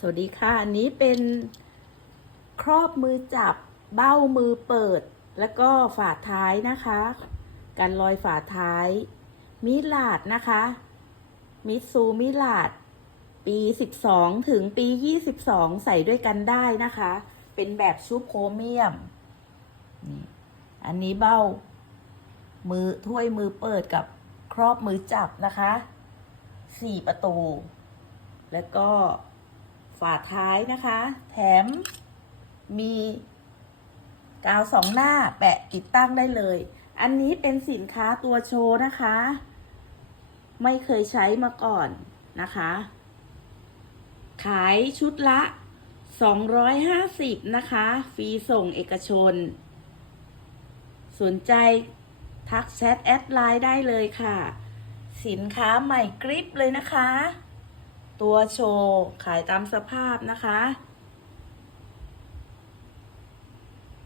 สวัสดีค่ะ อันนี้เป็นครอบมือจับเบ้ามือเปิด แล้วก็ฝาท้ายนะคะการลอยฝาท้าย มิลาดนะคะ มิซูมิลาด ปี 12 ถึงปี 22 ใส่ด้วยกันได้นะคะ เป็นแบบชุบโครเมียมนี่อันนี้เบ้า มือถ้วยมือเปิดกับครอบมือจับนะคะสี่ประตู แล้วก็ ฝาท้ายนะคะ แถมมีกาวสองหน้าแปะติดตั้งได้เลย อันนี้เป็นสินค้าตัวโชว์นะคะ ไม่เคยใช้มาก่อนนะคะ ขายชุดละ 250 นะคะ ฟรีส่งเอกชน สนใจทักแชทแอดไลน์ได้เลยค่ะ สินค้าใหม่กริปเลยนะคะ ตัวโชว์ขายตามสภาพนะคะ